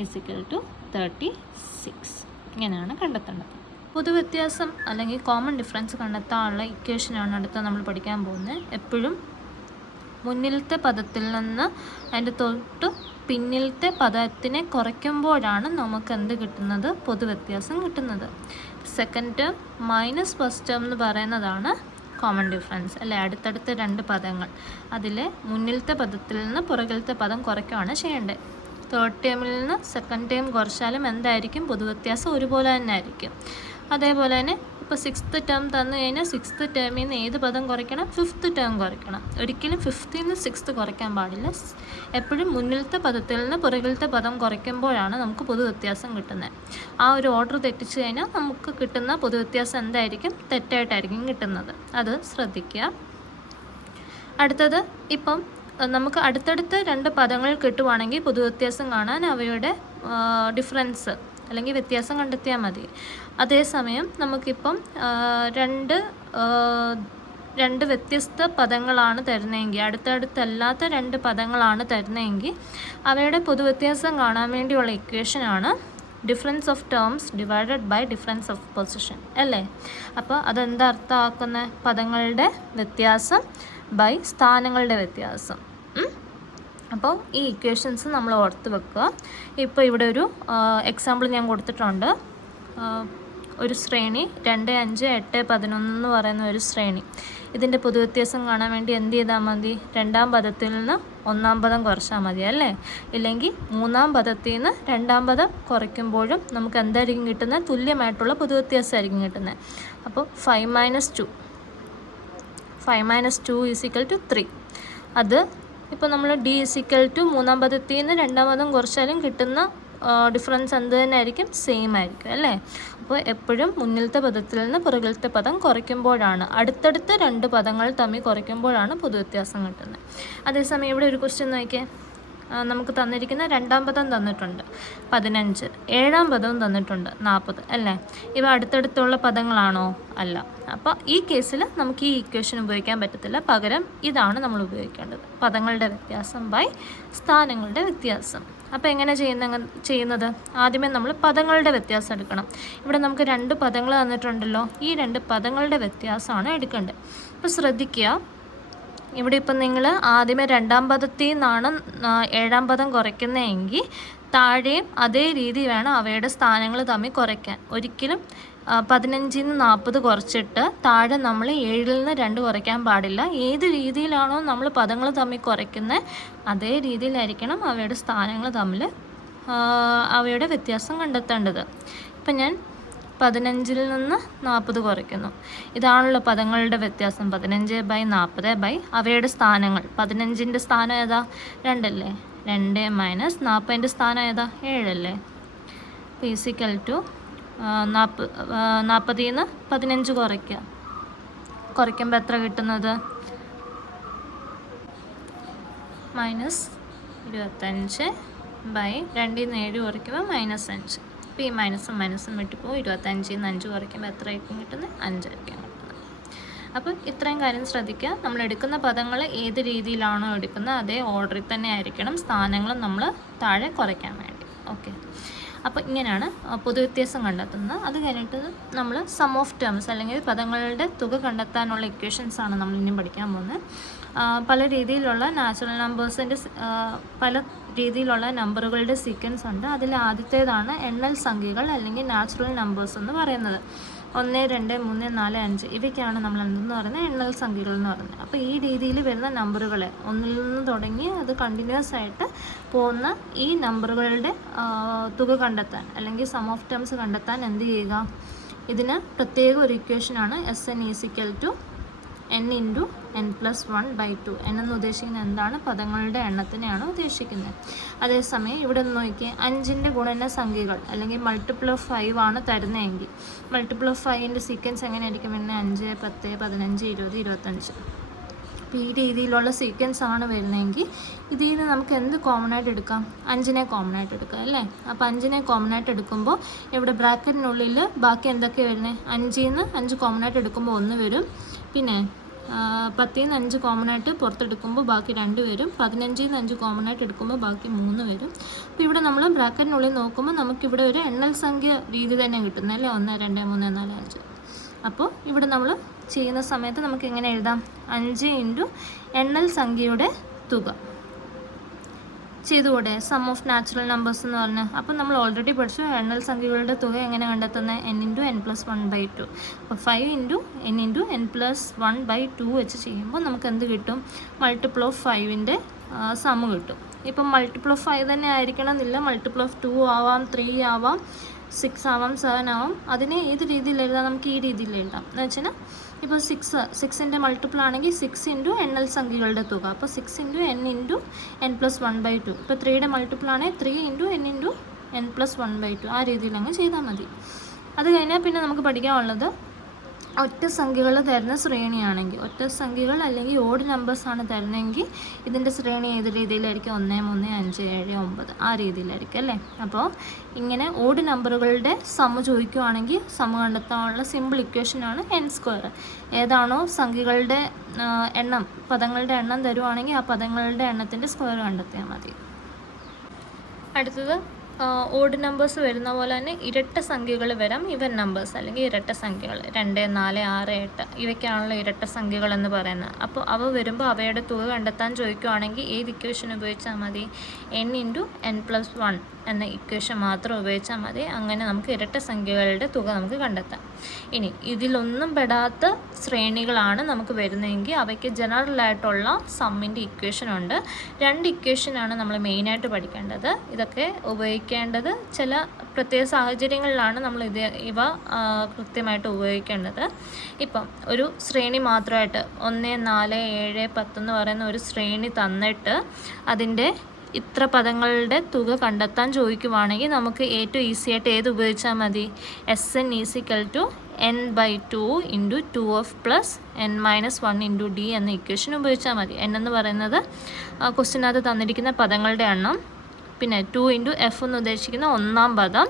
is equal to 36. ഇങ്ങനെയാണ് കണ്ടെത്തേണ്ടത്. പൊതുവ്യത്യാസം അല്ലെങ്കിൽ കോമൺ ഡിഫറൻസ് കണ്ടെത്താനുള്ള ഇക്വേഷനാണ് അടുത്ത നമ്മൾ പഠിക്കാൻ പോകുന്നത്. എപ്പോഴും മുന്നിലത്തെ പദത്തിൽ നിന്ന് അതിൻ്റെ തൊട്ട് പിന്നിലത്തെ പദത്തിനെ കുറയ്ക്കുമ്പോഴാണ് നമുക്ക് എന്ത് കിട്ടുന്നത്, പൊതുവ്യത്യാസം കിട്ടുന്നത്. Second term minus first term എന്ന് പറയുന്നതാണ് കോമൺ ഡിഫറൻസ് അല്ലേ. അടുത്തടുത്ത രണ്ട് പദങ്ങൾ അതിൽ മുന്നിലത്തെ പദത്തിൽ നിന്ന് പുറകിലത്തെ പദം കുറയ്ക്കുകയാണ് ചെയ്യേണ്ടത്. തേർഡ് ടേമിൽ നിന്ന് സെക്കൻഡ് ടേം കുറച്ചാലും എന്തായിരിക്കും, പൊതുവ്യത്യാസം ഒരുപോലെ തന്നെ ആയിരിക്കും. അതേപോലെ തന്നെ ഇപ്പോൾ 6th ടേം തന്നു കഴിഞ്ഞാൽ 6th ടേമിൽ നിന്ന് ഏത് പദം കുറയ്ക്കണം, 5th ടേം കുറയ്ക്കണം. ഒരിക്കലും 5th നിന്ന് 6th കുറയ്ക്കാൻ പാടില്ല. എപ്പോഴും മുന്നിലത്തെ പദത്തിൽ നിന്ന് പുറകിലത്തെ പദം കുറയ്ക്കുമ്പോഴാണ് നമുക്ക് പൊതുവ്യത്യാസം കിട്ടുന്നത്. ആ ഒരു ഓർഡർ തെറ്റിച്ച് കഴിഞ്ഞാൽ നമുക്ക് കിട്ടുന്ന പൊതുവ്യത്യാസം എന്തായിരിക്കും, തെറ്റായിട്ടായിരിക്കും കിട്ടുന്നത്. അത് ശ്രദ്ധിക്കുക. അടുത്തത്, ഇപ്പം നമുക്ക് അടുത്തടുത്ത രണ്ട് പദങ്ങൾ കിട്ടുവാണെങ്കിൽ പൊതുവ്യത്യാസം കാണാൻ അവയുടെ ഡിഫറൻസ് അല്ലെങ്കിൽ വ്യത്യാസം കണ്ടെത്തിയാൽ മതി. അതേസമയം നമുക്കിപ്പം രണ്ട് വ്യത്യസ്ത പദങ്ങളാണ് തരുന്നതെങ്കിൽ, അടുത്തടുത്തല്ലാത്ത രണ്ട് പദങ്ങളാണ് തരുന്നതെങ്കിൽ അവയുടെ പൊതുവ്യത്യാസം കാണാൻ വേണ്ടിയുള്ള ഇക്വേഷനാണ് difference of terms divided by difference of position അല്ലേ. അപ്പോൾ അതെന്താ അർത്ഥമാക്കുന്നത്, പദങ്ങളുടെ വ്യത്യാസം ബൈ സ്ഥാനങ്ങളുടെ വ്യത്യാസം. അപ്പോൾ ഈ ഇക്വേഷൻസ് നമ്മൾ ഓർത്ത് വെക്കുക. ഇപ്പോൾ ഇവിടെ ഒരു എക്സാമ്പിൾ ഞാൻ കൊടുത്തിട്ടുണ്ട്. ഒരു ശ്രേണി 2, 5, 8, 11 എന്ന് പറയുന്ന ഒരു ശ്രേണി. ഇതിൻ്റെ പൊതുവ്യത്യാസം കാണാൻ വേണ്ടി എന്ത് ചെയ്താൽ മതി, രണ്ടാം പദത്തിൽ നിന്ന് ഒന്നാം പദം കുറച്ചാൽ മതി അല്ലേ. ഇല്ലെങ്കിൽ മൂന്നാം പദത്തിൽ നിന്ന് രണ്ടാം പദം കുറയ്ക്കുമ്പോഴും നമുക്ക് എന്തായിരിക്കും കിട്ടുന്നത്, തുല്യമായിട്ടുള്ള പൊതുവ്യത്യാസമായിരിക്കും കിട്ടുന്നത്. അപ്പോൾ 5 - 2 = 3. അത് ഇപ്പോൾ നമ്മൾ d = മൂന്നാം പദത്തിൽ നിന്ന് രണ്ടാം പദം കുറച്ചാലും കിട്ടുന്ന ഡിഫറൻസ് എന്ത് തന്നെ ആയിരിക്കും, സെയിം ആയിരിക്കും അല്ലേ. അപ്പോൾ എപ്പോഴും മുന്നിലത്തെ പദത്തിൽ നിന്ന് പുറകിലത്തെ പദം കുറയ്ക്കുമ്പോഴാണ്, അടുത്തടുത്ത രണ്ട് പദങ്ങൾ തമ്മിൽ കുറയ്ക്കുമ്പോഴാണ് പൊതുവ്യത്യാസം കിട്ടുന്നത്. അതേസമയം ഇവിടെ ഒരു ക്വസ്റ്റ്യൻ നോക്കിയേ. നമുക്ക് തന്നിരിക്കുന്ന രണ്ടാം പദം തന്നിട്ടുണ്ട് 15, ഏഴാം പദവും തന്നിട്ടുണ്ട് 40 അല്ലേ. ഇവ അടുത്തടുത്തുള്ള പദങ്ങളാണോ? അല്ല. അപ്പോൾ ഈ കേസിൽ നമുക്ക് ഈ ഇക്വേഷൻ ഉപയോഗിക്കാൻ പറ്റത്തില്ല. പകരം ഇതാണ് നമ്മൾ ഉപയോഗിക്കേണ്ടത്, പദങ്ങളുടെ വ്യത്യാസം ബൈ സ്ഥാനങ്ങളുടെ വ്യത്യാസം. അപ്പോൾ എങ്ങനെ ചെയ്യുന്നത്, ആദ്യമേ നമ്മൾ പദങ്ങളുടെ വ്യത്യാസം എടുക്കണം. ഇവിടെ നമുക്ക് രണ്ട് പദങ്ങൾ തന്നിട്ടുണ്ടല്ലോ, ഈ രണ്ട് പദങ്ങളുടെ വ്യത്യാസമാണ് എടുക്കേണ്ടത്. അപ്പോൾ ശ്രദ്ധിക്കുക, ഇവിടെ ഇപ്പം നിങ്ങൾ ആദ്യമേ രണ്ടാം പദത്തിൽ നിന്നാണ് ഏഴാം പദം കുറയ്ക്കുന്നതെങ്കിൽ താഴെയും അതേ രീതി വേണം അവയുടെ സ്ഥാനങ്ങൾ തമ്മിൽ കുറയ്ക്കാൻ. ഒരിക്കലും 15 നിന്ന് 40 കുറച്ചിട്ട് താഴെ നമ്മൾ 7 നിന്ന് 2 കുറയ്ക്കാൻ പാടില്ല. ഏത് രീതിയിലാണോ നമ്മൾ പദങ്ങൾ തമ്മിൽ കുറയ്ക്കുന്നത് അതേ രീതിയിലായിരിക്കണം അവയുടെ സ്ഥാനങ്ങൾ തമ്മിൽ അവയുടെ വ്യത്യാസം കണ്ടെത്തേണ്ടത്. ഇപ്പം ഞാൻ 15 നിന്ന് 40 കുറയ്ക്കുന്നു. ഇതാണല്ലോ പദങ്ങളുടെ വ്യത്യാസം. 15/40 അവയുടെ സ്ഥാനങ്ങൾ. 15ൻ്റെ സ്ഥാനം ഏതാ, 2 അല്ലേ. 2 - 40ൻ്റെ സ്ഥാനം ഏതാ, 7 അല്ലേ. ഈസിക്കൽ ടു 40ൽ നിന്ന് 15 കുറയ്ക്കുമ്പോൾ എത്ര കിട്ടുന്നത്, -25/2 ൽ നിന്ന് 7 കുറയ്ക്കുമ്പോൾ -5. അപ്പോൾ ഈ മൈനസും വിട്ടുപോകും. 25ൽ നിന്ന് 5 കുറയ്ക്കുമ്പോൾ എത്ര ആയിരിക്കും കിട്ടുന്നത്, 5 ആയിരിക്കും കിട്ടുന്നത്. അപ്പോൾ ഇത്രയും കാര്യം ശ്രദ്ധിക്കുക. നമ്മൾ എടുക്കുന്ന പദങ്ങൾ ഏത് രീതിയിലാണോ എടുക്കുന്നത് അതേ ഓർഡറിൽ തന്നെ ആയിരിക്കണം സ്ഥാനങ്ങളും നമ്മൾ താഴെ കുറയ്ക്കാൻ വേണ്ടി. ഓക്കെ, അപ്പോൾ ഇങ്ങനെയാണ് പൊതുവ്യത്യാസം കണ്ടെത്തുന്നത്. അത് കഴിഞ്ഞിട്ട് നമ്മൾ സം ഓഫ് ടേംസ് അല്ലെങ്കിൽ പദങ്ങളുടെ തുക കണ്ടെത്താനുള്ള ഇക്വേഷൻസാണ് നമ്മൾ ഇനിയും പഠിക്കാൻ പോകുന്നത്. പല രീതിയിലുള്ള നാച്ചുറൽ നമ്പേഴ്സിൻ്റെ പല രീതിയിലുള്ള നമ്പറുകളുടെ സീക്വൻസ് ഉണ്ട്. അതിൽ ആദ്യത്തേതാണ് എണ്ണൽ സംഖ്യകൾ അല്ലെങ്കിൽ നാച്ചുറൽ നമ്പേഴ്സ് എന്ന് പറയുന്നത്. 1, 2, 3, 4, 5 ഇവയ്ക്കാണ് നമ്മൾ എന്തെന്ന് പറയുന്നത്, എണ്ണൽ സംഖ്യകൾ എന്ന് പറയുന്നത്. അപ്പോൾ ഈ രീതിയിൽ വരുന്ന നമ്പറുകളെ ഒന്നിൽ നിന്ന് തുടങ്ങി അത് കണ്ടിന്യൂസ് ആയിട്ട് പോകുന്ന ഈ നമ്പറുകളുടെ തുക കണ്ടെത്താൻ അല്ലെങ്കിൽ സം ഓഫ് ടേംസ് കണ്ടെത്താൻ എന്ത് ചെയ്യുക, ഇതിന് പ്രത്യേക ഒരു ഇക്വേഷനാണ് SN = n × n+1/2. എന്നെന്ന് ഉദ്ദേശിക്കുന്നത് എന്താണ്, പദങ്ങളുടെ എണ്ണത്തിനെയാണ് ഉദ്ദേശിക്കുന്നത്. അതേസമയം ഇവിടെ നിന്ന് നോക്കിയാൽ 5ൻ്റെ ഗുണന സംഖ്യകൾ അല്ലെങ്കിൽ മൾട്ടിപ്പിൾ ഓഫ് 5 ആണ് തരുന്നതെങ്കിൽ മൾട്ടിപ്പിൾ ഓഫ് 5ൻ്റെ സീക്വൻസ് എങ്ങനെയായിരിക്കും വരുന്നത്, 5, 10, 15, 20, 25. അപ്പോൾ ഈ രീതിയിലുള്ള സീക്വൻസ് ആണ് വരുന്നതെങ്കിൽ ഇതിൽ നിന്ന് നമുക്ക് എന്ത് കോമൺ ആയിട്ട് എടുക്കാം, 5നെ കോമൺ ആയിട്ട് എടുക്കാം അല്ലേ. അപ്പോൾ 5നെ കോമൺ ആയിട്ട് എടുക്കുമ്പോൾ ഇവിടെ ബ്രാക്കറ്റിനുള്ളിൽ ബാക്കി എന്തൊക്കെ വരുന്നത്, 5ൽ നിന്ന് 5 കോമൺ ആയിട്ട് എടുക്കുമ്പോൾ 1 വരും. പിന്നെ 10ൽ നിന്ന് 5 കോമൺ ആയിട്ട് പുറത്തെടുക്കുമ്പോൾ ബാക്കി 2 വരും. 15ൽ നിന്ന് 5 കോമൺ ആയിട്ട് എടുക്കുമ്പോൾ ബാക്കി 3 വരും. അപ്പോൾ ഇവിടെ നമ്മൾ ബ്രാക്കറ്റിനുള്ളിൽ നോക്കുമ്പോൾ നമുക്കിവിടെ ഒരു എണ്ണൽ സംഖ്യ രീതി തന്നെ കിട്ടുന്നത് അല്ലേ, 1 2 3 4 5. അപ്പോൾ ഇവിടെ നമ്മൾ ചെയ്യുന്ന സമയത്ത് നമുക്ക് എങ്ങനെ എഴുതാം, 5 ഇൻറ്റു എണ്ണൽ സംഖ്യയുടെ തുക ചെയ്തുകൂടെ, സം ഓഫ് നാച്ചുറൽ നമ്പേഴ്സ് എന്ന് പറഞ്ഞ്. അപ്പോൾ നമ്മൾ ഓൾറെഡി പഠിച്ചു എണ്ണൽ സംഖ്യകളുടെ തുക എങ്ങനെ കണ്ടെത്തുന്നത്, n ഇൻറ്റു n പ്ലസ് 1/2. അപ്പോൾ 5 into n into n plus 1/2 വെച്ച് ചെയ്യുമ്പോൾ നമുക്ക് എന്ത് കിട്ടും, മൾട്ടിപ്പിൾ ഓഫ് 5ൻ്റെ സം കിട്ടും. ഇപ്പം മൾട്ടിപ്പിൾ ഓഫ് 5 തന്നെ ആയിരിക്കണം എന്നില്ല, മൾട്ടിപ്പിൾ ഓഫ് 2 ആവാം, 3 ആവാം, 6 ആവാം, 7 ആവാം. അതിനെ ഏത് രീതിയിൽ എഴുതാം, നമുക്ക് ഈ രീതിയിൽ എഴുതാം. എന്ന് വെച്ചാൽ ഇപ്പോൾ 6ൻ്റെ മൾട്ടിപ്പിൾ ആണെങ്കിൽ 6 ഇൻറ്റു എണ്ണൽ സംഖ്യകളുടെ തുക. അപ്പോൾ 6 into n into n plus 1/2. ഇപ്പോൾ 3യുടെ മൾട്ടിപ്പിൾ ആണെങ്കിൽ 3 into n into n plus 1/2. ആ രീതിയിൽ അങ്ങ് ചെയ്താൽ മതി. അത് കഴിഞ്ഞാൽ പിന്നെ നമുക്ക് പഠിക്കാനുള്ളത് ഒറ്റ സംഖ്യകൾ തരുന്ന ശ്രേണിയാണെങ്കിൽ, ഒറ്റ സംഖ്യകൾ അല്ലെങ്കിൽ ഓഡ് നമ്പേഴ്സാണ് തരുന്നതെങ്കിൽ ഇതിൻ്റെ ശ്രേണി ഏത് രീതിയിലായിരിക്കും, 1 3 5 7 9 ആ രീതിയിലായിരിക്കും അല്ലേ. അപ്പോൾ ഇങ്ങനെ ഓഡ് നമ്പറുകളുടെ സമ ചോദിക്കുകയാണെങ്കിൽ സമ കണ്ടെത്താനുള്ള സിമ്പിൾ ഇക്വേഷനാണ് n². ഏതാണോ സംഖ്യകളുടെ എണ്ണം, പദങ്ങളുടെ എണ്ണം തരുവാണെങ്കിൽ ആ പദങ്ങളുടെ എണ്ണത്തിൻ്റെ സ്ക്വയർ കണ്ടെത്തിയാൽ മതി. അടുത്തത് ഓഡ് നമ്പേഴ്സ് വരുന്ന പോലെ തന്നെ ഇരട്ട സംഖ്യകൾ വരാം, ഇവൻ നമ്പേഴ്സ് അല്ലെങ്കിൽ ഇരട്ട സംഖ്യകൾ 2 4 6 8 ഇവയ്ക്കാണല്ലോ ഇരട്ട സംഖ്യകൾ എന്ന് പറയുന്നത്. അപ്പോൾ അവ വരുമ്പോൾ അവയുടെ തുക കണ്ടെത്താൻ ചോദിക്കുകയാണെങ്കിൽ ഏത് ഇക്വേഷൻ ഉപയോഗിച്ചാൽ മതി, n ഇൻറ്റു n പ്ലസ് 1 എന്ന ഇക്വേഷൻ മാത്രം ഉപയോഗിച്ചാൽ മതി. അങ്ങനെ നമുക്ക് ഇരട്ട സംഖ്യകളുടെ തുക നമുക്ക് കണ്ടെത്താം. ഇനി ഇതിലൊന്നും പെടാത്ത ശ്രേണികളാണ് നമുക്ക് വരുന്നതെങ്കിൽ അവയ്ക്ക് ജനറലായിട്ടുള്ള സമ്മിൻ്റെ ഇക്വേഷൻ ഉണ്ട്. 2 ഇക്വേഷനാണ് നമ്മൾ മെയിനായിട്ട് പഠിക്കേണ്ടത്. ഇതൊക്കെ ഉപയോഗിക്കേണ്ടത് ചില പ്രത്യേക സാഹചര്യങ്ങളിലാണ് നമ്മൾ ഇവ കൃത്യമായിട്ട് ഉപയോഗിക്കേണ്ടത്. ഇപ്പം ഒരു ശ്രേണി മാത്രമായിട്ട് 1 4 7 10 എന്ന് പറയുന്ന ഒരു ശ്രേണി തന്നിട്ട് അതിൻ്റെ ഇത്ര പദങ്ങളുടെ തുക കണ്ടെത്താൻ ചോദിക്കുവാണെങ്കിൽ നമുക്ക് ഏറ്റവും ഈസി ആയിട്ട് ഏത് ഉപയോഗിച്ചാൽ മതി, Sn = n/2 into 2f plus n - 1 into d എന്ന ഇക്വേഷൻ ഉപയോഗിച്ചാൽ മതി. n എന്ന് പറയുന്നത് ക്വസ്റ്റ്യനകത്ത് തന്നിരിക്കുന്ന പദങ്ങളുടെ എണ്ണം, പിന്നെ 2 ഇൻറ്റു f എന്ന് ഉദ്ദേശിക്കുന്ന ഒന്നാം പദം,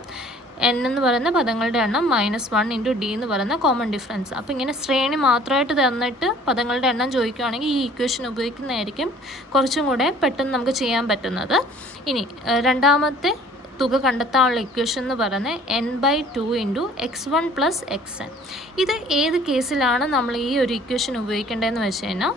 n എന്ന് പറയുന്ന പദങ്ങളുടെ എണ്ണം -1 ഇൻറ്റു d എന്ന് പറയുന്ന കോമൺ ഡിഫറൻസ്. അപ്പോൾ ഇങ്ങനെ ശ്രേണി മാത്രമായിട്ട് തന്നിട്ട് പദങ്ങളുടെ എണ്ണം ചോദിക്കുകയാണെങ്കിൽ ഈ ഇക്വേഷൻ ഉപയോഗിക്കുന്നതായിരിക്കും കുറച്ചും കൂടെ പെട്ടെന്ന് നമുക്ക് ചെയ്യാൻ പറ്റുന്നത്. ഇനി രണ്ടാമത്തെ തുക കണ്ടെത്താനുള്ള ഇക്വേഷൻ എന്ന് പറയുന്നത് n/2 into x1 plus xn. ഇത് ഏത് കേസിലാണ് നമ്മൾ ഈ ഒരു ഇക്വേഷൻ ഉപയോഗിക്കേണ്ടതെന്ന് വെച്ച് കഴിഞ്ഞാൽ,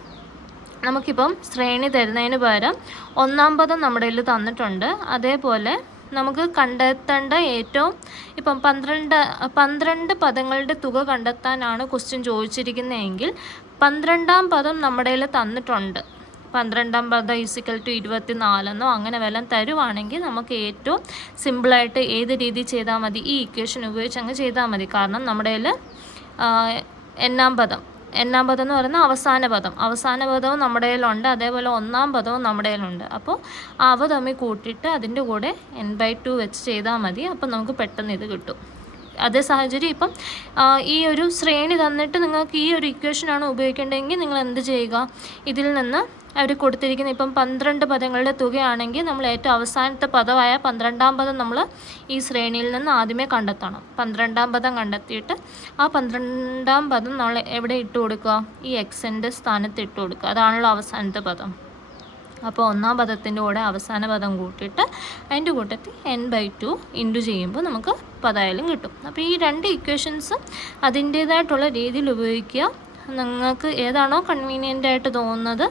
നമുക്കിപ്പം ശ്രേണി തരുന്നതിന് പകരം ഒന്നാം പദം നമ്മുടെ കയ്യിൽ തന്നിട്ടുണ്ട്. അതേപോലെ നമുക്ക് കണ്ടെത്തേണ്ട ഏറ്റവും ഇപ്പം 12 പദങ്ങളുടെ തുക കണ്ടെത്താനാണ് ക്വസ്റ്റ്യൻ ചോദിച്ചിരിക്കുന്നതെങ്കിൽ 12ാം പദം നമ്മുടെ കയ്യിൽ തന്നിട്ടുണ്ട്. 12ാം പദം = 24 അങ്ങനെ വല്ലതും തരുവാണെങ്കിൽ നമുക്ക് ഏറ്റവും സിമ്പിളായിട്ട് ഏത് രീതി ചെയ്താൽ മതി, ഈ ഇക്വേഷൻ ഉപയോഗിച്ച് അങ്ങ് ചെയ്താൽ മതി. കാരണം നമ്മുടെ കയ്യിൽ n-ാം പദം എന്ന് പറയുന്ന അവസാന പദവും നമ്മുടെ കയ്യിലുണ്ട്, അതേപോലെ ഒന്നാം പദവും നമ്മുടെ കയ്യിലുണ്ട്. അപ്പോൾ അവ തമ്മിൽ കൂട്ടിയിട്ട് അതിൻ്റെ കൂടെ n/2 വെച്ച് ചെയ്താൽ മതി. അപ്പോൾ നമുക്ക് പെട്ടെന്ന് ഇത് കിട്ടും. അതേ സാഹചര്യം ഇപ്പം ഈ ഒരു ശ്രേണി തന്നിട്ട് നിങ്ങൾക്ക് ഈ ഒരു ഇക്വേഷനാണ് ഉപയോഗിക്കേണ്ടതെങ്കിൽ നിങ്ങൾ എന്ത് ചെയ്യുക, ഇതിൽ നിന്ന് അവർ കൊടുത്തിരിക്കുന്ന ഇപ്പം 12 പദങ്ങളുടെ തുകയാണെങ്കിൽ നമ്മൾ ഏറ്റവും അവസാനത്തെ പദമായ 12ാം പദം നമ്മൾ ഈ ശ്രേണിയിൽ നിന്ന് ആദ്യമേ കണ്ടെത്തണം. 12ാം പദം കണ്ടെത്തിയിട്ട് ആ 12ാം പദം നമ്മൾ എവിടെ ഇട്ട് കൊടുക്കുക, ഈ xൻ്റെ സ്ഥാനത്ത് ഇട്ട് കൊടുക്കുക. അതാണല്ലോ അവസാനത്തെ പദം. അപ്പോൾ ഒന്നാം പദത്തിൻ്റെ കൂടെ അവസാന പദം കൂട്ടിയിട്ട് അതിൻ്റെ കൂട്ടത്തിൽ n/2 ഇൻറ്റു ചെയ്യുമ്പോൾ നമുക്ക് പദമായാലും കിട്ടും. അപ്പോൾ ഈ 2 ഇക്വേഷൻസ് അതിൻ്റേതായിട്ടുള്ള രീതിയിൽ ഉപയോഗിക്കുക. നിങ്ങൾക്ക് ഏതാണോ കൺവീനിയൻ്റ് ആയിട്ട് തോന്നുന്നത്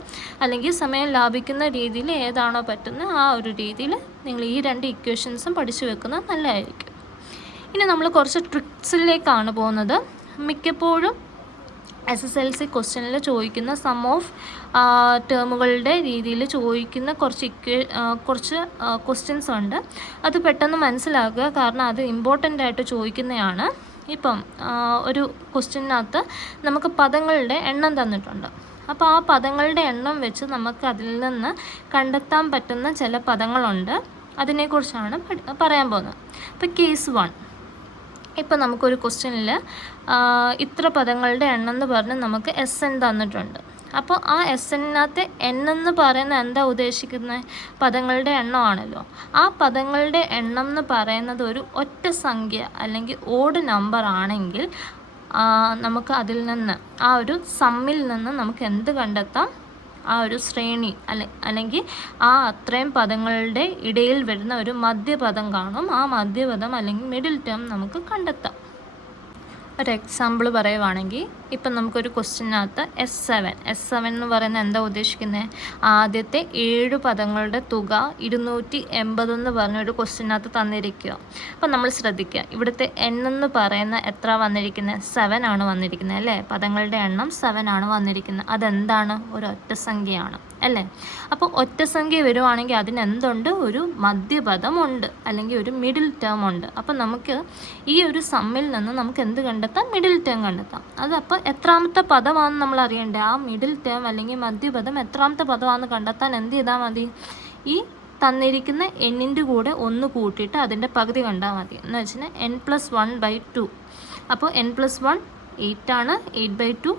അല്ലെങ്കിൽ സമയം ലാഭിക്കുന്ന രീതിയിൽ ഏതാണോ പറ്റുന്നത് ആ ഒരു രീതിയിൽ നിങ്ങൾ ഈ 2 ഇക്വേഷൻസും പഠിച്ചു വെക്കുന്നത് നല്ലതായിരിക്കും. ഇനി നമ്മൾ കുറച്ച് ട്രിക്സിലേക്കാണ് പോകുന്നത്. മിക്കപ്പോഴും SSLC ക്വസ്റ്റ്യനിൽ ചോദിക്കുന്ന സം ഓഫ് ടേമുകളുടെ രീതിയിൽ ചോദിക്കുന്ന കുറച്ച് ക്വസ്റ്റ്യൻസ് ഉണ്ട്. അത് പെട്ടെന്ന് മനസ്സിലാക്കുക, കാരണം അത് ഇമ്പോർട്ടൻ്റ് ആയിട്ട് ചോദിക്കുന്നതാണ്. ഇപ്പം ഒരു ക്വസ്റ്റ്യനകത്ത് നമുക്ക് പദങ്ങളുടെ എണ്ണം തന്നിട്ടുണ്ട്. അപ്പോൾ ആ പദങ്ങളുടെ എണ്ണം വെച്ച് നമുക്ക് അതിൽ നിന്ന് കണ്ടെത്താൻ പറ്റുന്ന ചില പദങ്ങളുണ്ട്. അതിനെക്കുറിച്ചാണ് പറയാൻ പോകുന്നത്. അപ്പോൾ കേസ് 1, ഇപ്പം നമുക്കൊരു ക്വസ്റ്റ്യനിൽ ഇത്ര പദങ്ങളുടെ എണ്ണം എന്ന് പറഞ്ഞ് നമുക്ക് SN തന്നിട്ടുണ്ട്. അപ്പോൾ ആ SNനകത്ത് n എന്ന് പറയുന്നത് എന്താ ഉദ്ദേശിക്കുന്നത്, പദങ്ങളുടെ എണ്ണമാണല്ലോ. ആ പദങ്ങളുടെ എണ്ണം എന്ന് പറയുന്നത് ഒരു ഒറ്റ സംഖ്യ അല്ലെങ്കിൽ ഓഡ് നമ്പർ ആണെങ്കിൽ നമുക്ക് അതിൽ നിന്ന് ആ ഒരു സമ്മിൽ നിന്ന് നമുക്ക് എന്ത് കണ്ടെത്താം? ആ ഒരു ശ്രേണി അല്ലെങ്കിൽ ആ അത്രയും പദങ്ങളുടെ ഇടയിൽ വരുന്ന ഒരു മധ്യപദം കാണും. ആ മധ്യപദം അല്ലെങ്കിൽ മിഡിൽ ടേം നമുക്ക് കണ്ടെത്താം. ഒരു എക്സാമ്പിൾ പറയുവാണെങ്കിൽ ഇപ്പം നമുക്കൊരു ക്വസ്റ്റ്യനകത്ത് S7 എന്ന് പറയുന്നത് എന്താ ഉദ്ദേശിക്കുന്നത്? ആദ്യത്തെ 7 പദങ്ങളുടെ തുക 280 എന്ന് പറഞ്ഞൊരു ക്വസ്റ്റ്യനകത്ത് തന്നിരിക്കുക. അപ്പം നമ്മൾ ശ്രദ്ധിക്കുക, ഇവിടുത്തെ n എന്ന് പറയുന്ന എത്ര വന്നിരിക്കുന്നത്? 7 ആണ് വന്നിരിക്കുന്നത് അല്ലേ? പദങ്ങളുടെ എണ്ണം 7 ആണ് വന്നിരിക്കുന്നത്. അതെന്താണ്? ഒരു ഒറ്റ സംഖ്യയാണ് അല്ലേ? അപ്പോൾ ഒറ്റ സംഖ്യ വരുവാണെങ്കിൽ അതിനെന്തുണ്ട്? ഒരു മധ്യപദമുണ്ട് അല്ലെങ്കിൽ ഒരു മിഡിൽ ടേം ഉണ്ട്. അപ്പം നമുക്ക് ഈ ഒരു സമ്മിൽ നിന്ന് നമുക്ക് എന്ത് കണ്ടെത്താം? മിഡിൽ ടേം കണ്ടെത്താം. അതപ്പോൾ എത്രാമത്തെ പദമാണെന്ന് നമ്മൾ അറിയണ്ടേ? ആ മിഡിൽ ടേം അല്ലെങ്കിൽ മധ്യപദം എത്രാമത്തെ പദമാണെന്ന് കണ്ടെത്താൻ എന്ത് ചെയ്താൽ മതി? ഈ തന്നിരിക്കുന്ന എന്നിൻ്റെ കൂടെ 1 കൂട്ടിയിട്ട് അതിൻ്റെ പകുതി കണ്ടാൽ മതി. എന്ന് വെച്ചാൽ n+1/2. അപ്പോൾ n+1 8 ആണ്, 8/2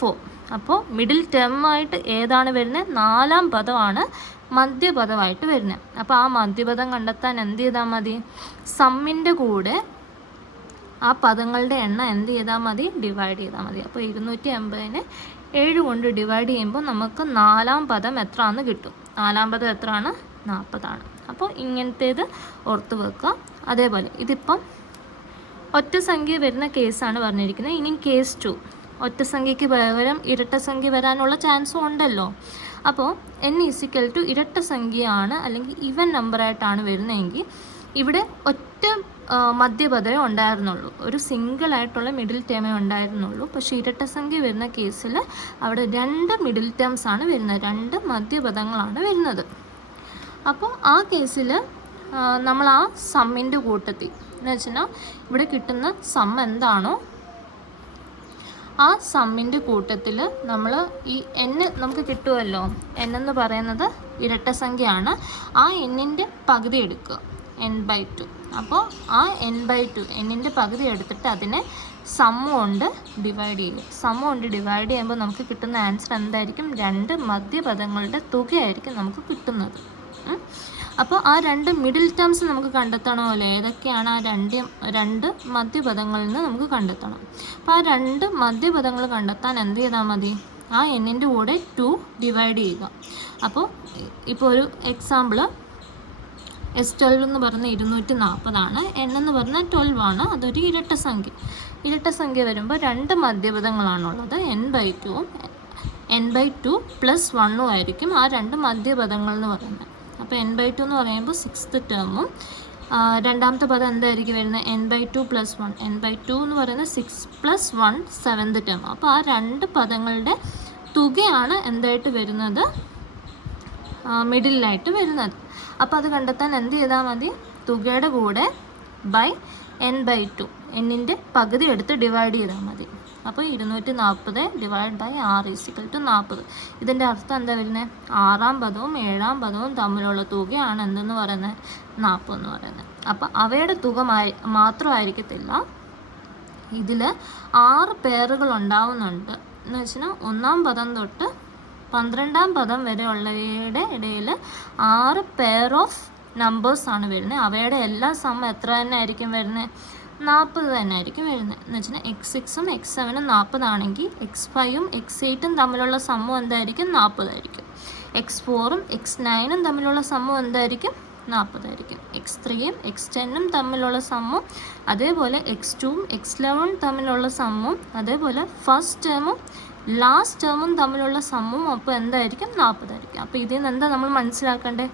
4. അപ്പോൾ മിഡിൽ ടേമായിട്ട് ഏതാണ് വരുന്നത്? 4ാം പദമാണ് മധ്യപദമായിട്ട് വരുന്നത്. അപ്പോൾ ആ മധ്യപദം കണ്ടെത്താൻ എന്ത് ചെയ്താൽ മതി? സമ്മിൻ്റെ കൂടെ ആ പദങ്ങളുടെ എണ്ണം എന്ത് ചെയ്താൽ മതി? ഡിവൈഡ് ചെയ്താൽ മതി. അപ്പോൾ 280നെ 7 കൊണ്ട് ഡിവൈഡ് ചെയ്യുമ്പോൾ നമുക്ക് 4ാം പദം എത്രയാണെന്ന് കിട്ടും. 4ാം പദം എത്രയാണ്? 40 ആണ്. അപ്പോൾ ഇങ്ങനത്തേത് ഓർത്ത് വെക്കുക. അതേപോലെ ഇതിപ്പം ഒറ്റ സംഖ്യ വരുന്ന കേസാണ് പറഞ്ഞിരിക്കുന്നത്. ഇനി കേസ് 2, ഒറ്റ സംഖ്യയ്ക്ക് പകരം ഇരട്ട സംഖ്യ വരാനുള്ള ചാൻസും ഉണ്ടല്ലോ. അപ്പോൾ n ഇരട്ട സംഖ്യയാണ് അല്ലെങ്കിൽ ഈവൻ നമ്പറായിട്ടാണ് വരുന്നതെങ്കിൽ ഇവിടെ ഒറ്റ മധ്യപദമേ ഉണ്ടായിരുന്നുള്ളൂ, ഒരു സിംഗിളായിട്ടുള്ള മിഡിൽ ടേമേ ഉണ്ടായിരുന്നുള്ളൂ. പക്ഷേ ഇരട്ട സംഖ്യ വരുന്ന കേസിൽ അവിടെ 2 മിഡിൽ ടേംസ് ആണ് വരുന്നത്, 2 മധ്യപദങ്ങളാണ് വരുന്നത്. അപ്പോൾ ആ കേസിൽ നമ്മൾ ആ സമ്മിൻ്റെ കൂട്ടത്തിൽ എന്ന് വെച്ചാൽ ഇവിടെ കിട്ടുന്ന സം എന്താണോ ആ സമ്മിൻ്റെ കൂട്ടത്തിൽ നമ്മൾ ഈ n നമുക്ക് കിട്ടുമല്ലോ. n എന്ന് പറയുന്നത് ഇരട്ട സംഖ്യയാണ്. ആ n-ൻ്റെ പകുതി എടുക്കുക, n/2. അപ്പോൾ ആ n/2 n-ൻ്റെ പകുതി എടുത്തിട്ട് അതിനെ സം കൊണ്ട് ഡിവൈഡ് ചെയ്യും. സം കൊണ്ട് ഡിവൈഡ് ചെയ്യുമ്പോൾ നമുക്ക് കിട്ടുന്ന ആൻസർ എന്തായിരിക്കും? 2 മധ്യപദങ്ങളുടെ തുകയായിരിക്കും നമുക്ക് കിട്ടുന്നത്. അപ്പോൾ ആ 2 മിഡിൽ ടേംസ് നമുക്ക് കണ്ടെത്തണമല്ലോ. ഏതൊക്കെയാണ് ആ 2 മധ്യപദങ്ങളിൽ നിന്ന് നമുക്ക് കണ്ടെത്തണം. അപ്പോൾ ആ 2 മധ്യപദങ്ങൾ കണ്ടെത്താൻ എന്ത് ചെയ്താൽ മതി? ആ n-ൻ്റെ കൂടെ 2 ഡിവൈഡ് ചെയ്യുക. അപ്പോൾ ഇപ്പോൾ ഒരു എക്സാമ്പിൾ, S12 എന്ന് പറഞ്ഞാൽ 240 ആണ്, n എന്ന് പറഞ്ഞാൽ 12 ആണ്. അതൊരു ഇരട്ട സംഖ്യ വരുമ്പോൾ 2 മധ്യപദങ്ങളാണുള്ളത്, n/2ഉം n/2 + 1 ആയിരിക്കും ആ 2 മധ്യപദങ്ങൾ എന്ന് പറയുന്നത്. അപ്പോൾ n/2 എന്ന് പറയുമ്പോൾ 6th ടേമും രണ്ടാമത്തെ പദം എന്തായിരിക്കും വരുന്നത്? n/2 + 1. n/2 എന്ന് പറയുന്നത് 6 + 1 7th ടേം. അപ്പോൾ ആ 2 പദങ്ങളുടെ തുകയാണ് എന്തായിട്ട് വരുന്നത്? മിഡിലായിട്ട് വരുന്നത്. അപ്പോൾ അത് കണ്ടെത്താൻ എന്ത് ചെയ്താൽ മതി? തുകയുടെ കൂടെ n/2 n-ൻ്റെ പകുതി എടുത്ത് ഡിവൈഡ് ചെയ്താൽ മതി. അപ്പോൾ 240 / 6 = 40. ഇതിൻ്റെ അർത്ഥം എന്താ വരുന്നത്? 6ാം പദവും 7ാം പദവും തമ്മിലുള്ള തുകയാണ് എന്തെന്ന് പറയുന്നത്? 40 എന്ന് പറയുന്നത്. അപ്പോൾ അവയുടെ തുക മാത്രമായിരിക്കത്തില്ല, ഇതിൽ 6 പേറുകൾ ഉണ്ടാവുന്നുണ്ട്. എന്ന് വെച്ചാൽ 1ാം പദം തൊട്ട് 12ാം പദം വരെയുള്ളവയുടെ ഇടയിൽ 6 പെയർ ഓഫ് നമ്പേഴ്സാണ് വരുന്നത്. അവയുടെ എല്ലാ സം എത്ര തന്നെ ആയിരിക്കും വരുന്നത്? 40 തന്നെ ആയിരിക്കും വരുന്നത്. എന്ന് വെച്ചാൽ x6ഉം x7ഉം 40 ആണെങ്കിൽ x5ഉം x8ഉം തമ്മിലുള്ള സമ്മും എന്തായിരിക്കും? 40 ആയിരിക്കും. x4ഉം x9ഉം തമ്മിലുള്ള സമ്മും എന്തായിരിക്കും? 40 ആയിരിക്കും. x3ഉം x10ഉം തമ്മിലുള്ള സമ്മും, അതേപോലെ x2ഉം x11ഉം തമ്മിലുള്ള സമ്മും, അതേപോലെ ഫസ്റ്റ് ടേമും ലാസ്റ്റ് ടേമും തമ്മിലുള്ള സമ്മും അപ്പോൾ എന്തായിരിക്കും? 40 ആയിരിക്കും. അപ്പോൾ ഇതിൽ നിന്ന് എന്താ നമ്മൾ മനസ്സിലാക്കേണ്ടത്?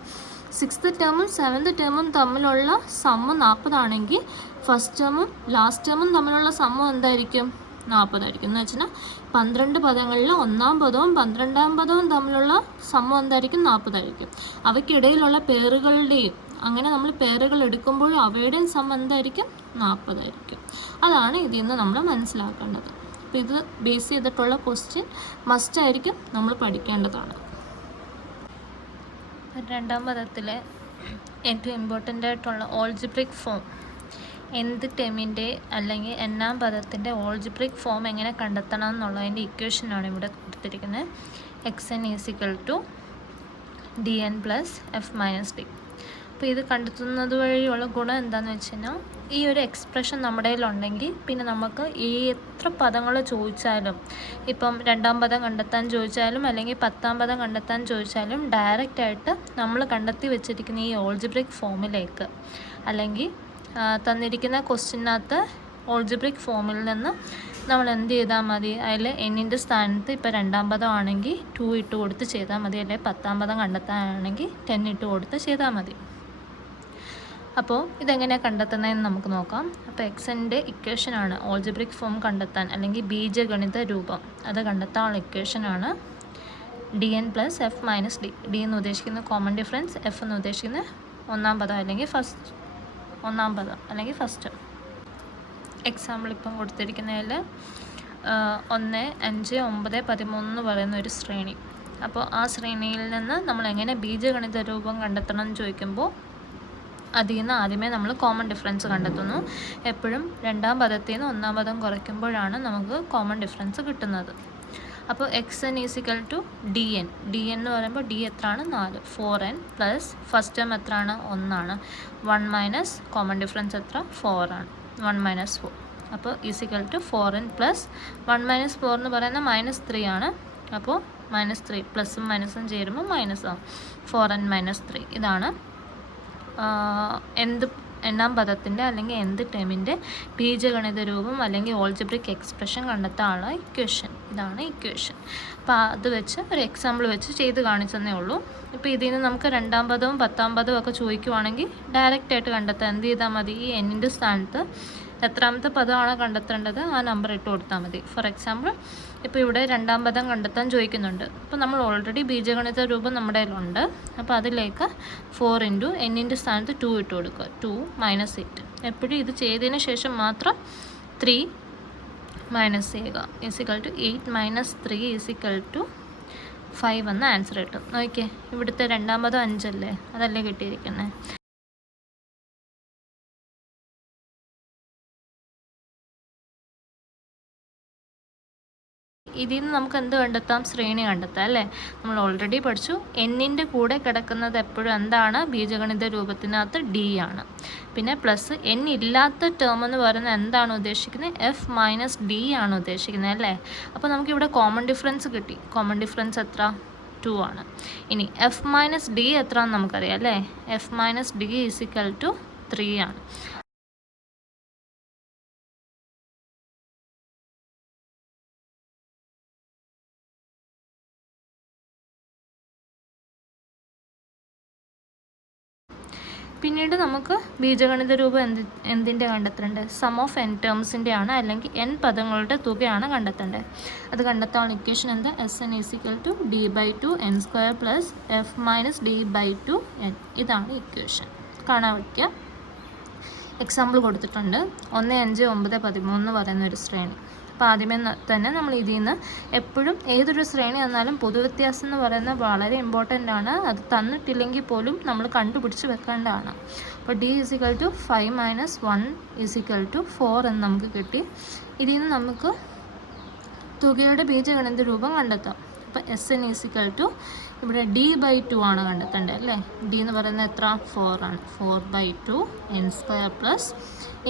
6th ടേമും 7th ടേമും തമ്മിലുള്ള സമ്മ് 40 ആണെങ്കിൽ ഫസ്റ്റ് ടേമും ലാസ്റ്റ് ടേമും തമ്മിലുള്ള സമ്മം എന്തായിരിക്കും? 40 ആയിരിക്കും. എന്ന് വെച്ചാൽ 12 പദങ്ങളിൽ 1ാം പദവും 12ാം പദവും തമ്മിലുള്ള സമ്മം എന്തായിരിക്കും? 40 ആയിരിക്കും. അവയ്ക്കിടയിലുള്ള പേറുകളുടെയും അങ്ങനെ നമ്മൾ പേറുകൾ എടുക്കുമ്പോഴും അവയുടെയും സമ്മം എന്തായിരിക്കും? 40 ആയിരിക്കും. അതാണ് ഇതിൽ നിന്ന് നമ്മൾ മനസ്സിലാക്കേണ്ടത്. അപ്പോൾ ഇത് ബേസ് ചെയ്തിട്ടുള്ള ക്വസ്റ്റ്യൻ മസ്റ്റായിരിക്കും നമ്മൾ പഠിക്കേണ്ടതാണ്. രണ്ടാം പദത്തിലെ ഏറ്റവും ഇമ്പോർട്ടൻ്റ് ആയിട്ടുള്ള ഓൾജിബ്രിക് ഫോം, എന്ത് ടേമിൻ്റെ അല്ലെങ്കിൽ n-ാം പദത്തിൻ്റെ ഓൾജിബ്രിക് ഫോം എങ്ങനെ കണ്ടെത്തണം എന്നുള്ളതിൻ്റെ ഇക്വേഷനാണ് ഇവിടെ കൊടുത്തിരിക്കുന്നത്. xn = dn + f - d. അപ്പോൾ ഇത് കണ്ടെത്തുന്നത് വഴിയുള്ള ഗുണം എന്താണെന്ന് വെച്ച് കഴിഞ്ഞാൽ ഈ ഒരു എക്സ്പ്രഷൻ നമ്മുടെ കയ്യിലുണ്ടെങ്കിൽ പിന്നെ നമുക്ക് എത്ര പദങ്ങൾ ചോദിച്ചാലും, ഇപ്പം 2ാം പദം കണ്ടെത്താൻ ചോദിച്ചാലും അല്ലെങ്കിൽ 10ാം പദം കണ്ടെത്താൻ ചോദിച്ചാലും ഡയറക്റ്റായിട്ട് നമ്മൾ കണ്ടെത്തി വെച്ചിരിക്കുന്ന ഈ ഓൾജിബ്രിക് ഫോമിലേക്ക് അല്ലെങ്കിൽ തന്നിരിക്കുന്ന ക്വസ്റ്റ്യനകത്ത് ഓൾജിബ്രിക് ഫോമിൽ നിന്ന് നമ്മൾ എന്ത് ചെയ്താൽ മതി, അതിൽ എന്നിൻ്റെ സ്ഥാനത്ത് ഇപ്പോൾ 2ാം പദം ആണെങ്കിൽ 2 ഇട്ട് കൊടുത്ത് ചെയ്താൽ മതി, അല്ലെങ്കിൽ 10ാം പദം കണ്ടെത്താനാണെങ്കിൽ 10 ഇട്ട് കൊടുത്ത് ചെയ്താൽ മതി. അപ്പോൾ ഇതെങ്ങനെയാണ് കണ്ടെത്തുന്നതെന്ന് നമുക്ക് നോക്കാം. അപ്പോൾ എക്സിൻ്റെ ഇക്വേഷനാണ് ഓൾജിബ്രിക് ഫോം കണ്ടെത്താൻ അല്ലെങ്കിൽ ബീജഗണിത രൂപം അത് കണ്ടെത്താനുള്ള ഇക്വേഷനാണ് dn + f - d. d എന്ന് ഉദ്ദേശിക്കുന്ന കോമൺ ഡിഫറൻസ്, f എന്ന് ഉദ്ദേശിക്കുന്ന 1ാം പദം അല്ലെങ്കിൽ 1ാം പദം അല്ലെങ്കിൽ ഫസ്റ്റ്. എക്സാമ്പിൾ ഇപ്പം കൊടുത്തിരിക്കുന്നതിൽ 1, 5, 9, 13 എന്ന് പറയുന്ന ഒരു ശ്രേണി. അപ്പോൾ ആ ശ്രേണിയിൽ നിന്ന് നമ്മൾ എങ്ങനെ ബീജഗണിത രൂപം കണ്ടെത്തണം എന്ന് ചോദിക്കുമ്പോൾ അതിൽ നിന്ന് ആദ്യമേ നമ്മൾ കോമൺ ഡിഫറൻസ് കണ്ടെത്തുന്നു. എപ്പോഴും 2ാം പദത്തിൽ നിന്ന് 1ാം പദം കുറയ്ക്കുമ്പോഴാണ് നമുക്ക് കോമൺ ഡിഫറൻസ് കിട്ടുന്നത്. അപ്പോൾ xn = dn. dn എന്ന് പറയുമ്പോൾ d എത്രയാണ് 4, 4n പ്ലസ് ഫസ്റ്റ് ടേം എത്രയാണ് 1 ആണ്, 1 മൈനസ് കോമൺ ഡിഫറൻസ് എത്ര 4 ആണ്, 1 - 4. അപ്പോൾ = 4n പ്ലസ് 1 - 4 എന്ന് പറയുന്നത് -3 ആണ്. അപ്പോൾ -3 പ്ലസും മൈനസും ചേരുമ്പോൾ മൈനസ് ആവും, 4n - 3. ഇതാണ് എണ്ണാം പദത്തിൻ്റെ അല്ലെങ്കിൽ എന്ത് ടേമിൻ്റെ ബീജഗണിത രൂപം അല്ലെങ്കിൽ ഓൾജിബ്രിക് എക്സ്പ്രഷൻ കണ്ടെത്താനുള്ള ഇക്വേഷൻ. ഇതാണ് ഇക്വേഷൻ. അപ്പോൾ അത് വെച്ച് ഒരു എക്സാമ്പിൾ വെച്ച് ചെയ്ത് കാണിച്ചെന്നേ ഉള്ളൂ. ഇപ്പോൾ ഇതിൽ നിന്ന് നമുക്ക് 2ാം പദവും 10ാം പദവും ഒക്കെ ചോദിക്കുവാണെങ്കിൽ ഡയറക്റ്റായിട്ട് കണ്ടെത്താൻ എന്ത് ചെയ്താൽ മതി, ഈ എന്നിൻ്റെ സ്ഥാനത്ത് എത്രാമത്തെ പദമാണ് കണ്ടെത്തേണ്ടത് ആ നമ്പർ ഇട്ട് കൊടുത്താൽ മതി. ഫോർ എക്സാമ്പിൾ ഇപ്പോൾ ഇവിടെ 2ാം പദം കണ്ടെത്താൻ ചോദിക്കുന്നുണ്ട്. അപ്പോൾ നമ്മൾ ഓൾറെഡി ബീജഗണിത രൂപം നമ്മുടെ കയ്യിലുണ്ട്. അപ്പോൾ അതിലേക്ക് 4 × എന്നിൻ്റെ സ്ഥാനത്ത് 2 ഇട്ട് കൊടുക്കുക, 2 - 8. എപ്പോഴും ഇത് ചെയ്തതിന് ശേഷം മാത്രം 3 മൈനസ് ചെയ്യുക, = 8 - 3 = 5 എന്ന ആൻസർ കിട്ടും. നോക്കിയേ, ഇവിടുത്തെ 2ാം പദം 5 അല്ലേ, അതല്ലേ കിട്ടിയിരിക്കുന്നത്. ഇതിൽ നിന്ന് നമുക്ക് എന്ത് കണ്ടെത്താം, ശ്രേണി കണ്ടെത്താം അല്ലേ. നമ്മൾ ഓൾറെഡി പഠിച്ചു എന്നിൻ്റെ കൂടെ കിടക്കുന്നത് എപ്പോഴും എന്താണ്, ബീജഗണിത രൂപത്തിനകത്ത് d ആണ്. പിന്നെ പ്ലസ് n ഇല്ലാത്ത ടേം എന്ന് പറയുന്നത് എന്താണ് ഉദ്ദേശിക്കുന്നത്, f - d ആണ് ഉദ്ദേശിക്കുന്നത് അല്ലേ. അപ്പോൾ നമുക്കിവിടെ കോമൺ ഡിഫറൻസ് കിട്ടി. കോമൺ ഡിഫറൻസ് എത്ര, 2 ആണ്. ഇനി f - d എത്ര എന്ന് നമുക്കറിയാം അല്ലേ, f - d = 3 ആണ്. പിന്നീട് നമുക്ക് ബീജഗണിത രൂപം എന്തിൻ്റെ കണ്ടെത്തേണ്ടത്, സം ഓഫ് n ടേംസിൻ്റെ ആണ്, അല്ലെങ്കിൽ n പദങ്ങളുടെ തുകയാണ് കണ്ടെത്തേണ്ടത്. അത് കണ്ടെത്താനുള്ള ഇക്വേഷൻ എന്താ, Sn = d/2 n² plus f - d/2 n. ഇതാണ് ഇക്വേഷൻ. കാണാൻ പറ്റിയ എക്സാമ്പിൾ കൊടുത്തിട്ടുണ്ട്. 1, 5, 9, 13 എന്ന് പറയുന്ന ഒരു ശ്രേണി. അപ്പോൾ ആദ്യമേ തന്നെ നമ്മൾ ഇതിൽ നിന്ന് എപ്പോഴും ഏതൊരു ശ്രേണി വന്നാലും പൊതുവ്യത്യാസം എന്ന് പറയുന്നത് വളരെ ഇമ്പോർട്ടൻ്റ് ആണ്. അത് തന്നിട്ടില്ലെങ്കിൽ പോലും നമ്മൾ കണ്ടുപിടിച്ച് വെക്കേണ്ടതാണ്. അപ്പോൾ d = 5 - 1 = 4 എന്ന് നമുക്ക് കിട്ടി. ഇതിൽ നിന്ന് നമുക്ക് തുകയുടെ ബീജഗണിത രൂപം കണ്ടെത്താം. അപ്പോൾ Sn = ഇവിടെ d/2 ആണ് കണ്ടെത്തേണ്ടത് അല്ലേ. d എന്ന് പറയുന്നത് എത്ര, 4 ആണ്, 4/2 n² പ്ലസ്